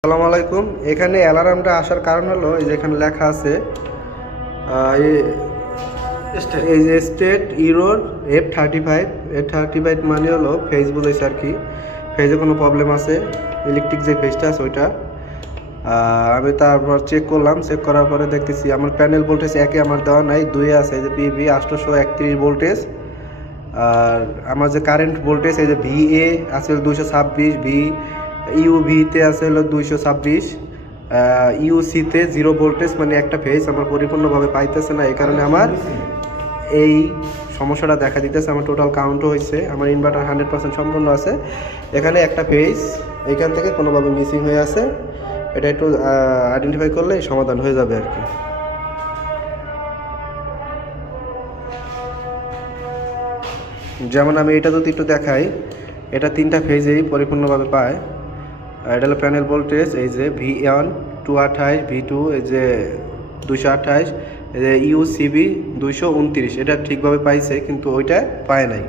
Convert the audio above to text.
আসসালামু আলাইকুম। এখানে অ্যালার্মটা আসার কারণ হলো এই যে এখানে লেখা আছে এই যে স্টেট ইউরোর F35 মানে হলো ফেজ বুঝাইছে আর কি, ফেজে কোনো প্রবলেম আছে, ইলেকট্রিক যে ফেজটা আছে ওইটা। আমি তারপর চেক করলাম, চেক করার পরে দেখতেছি আমার প্যানেল ভোল্টেজ একে আমার দেওয়া নাই, দুয়ে আছে এই যে পিভি 831 ভোল্টেজ। আর আমার যে কারেন্ট ভোল্টেজ এই যে VA আছে 226, ইউভিতে আছে হলো 226, ইউসিতে 0 ভোল্টেজ, মানে একটা ফেজ আমার পরিপূর্ণভাবে পাইতেছে না। এই কারণে আমার এই সমস্যাটা দেখা দিতেছে। আমার টোটাল কাউন্টও হয়েছে, আমার ইনভার্টার 100% সম্পূর্ণ আছে, এখানে একটা ফেজ এইখান থেকে কোনোভাবে মিসিং হয়ে আছে। এটা একটু আইডেন্টিফাই করলে সমাধান হয়ে যাবে আর কি। যেমন আমি এটা যদি একটু দেখাই, এটা 3টা ফেজেই পরিপূর্ণভাবে পায়। এটা হলো প্যানেল ভোল্টেজ, এই যে V1 228, V2 এই যে 228, এই যে ইউসিবি 229, এটা ঠিকভাবে পাইছে কিন্তু ওইটা পায় নাই।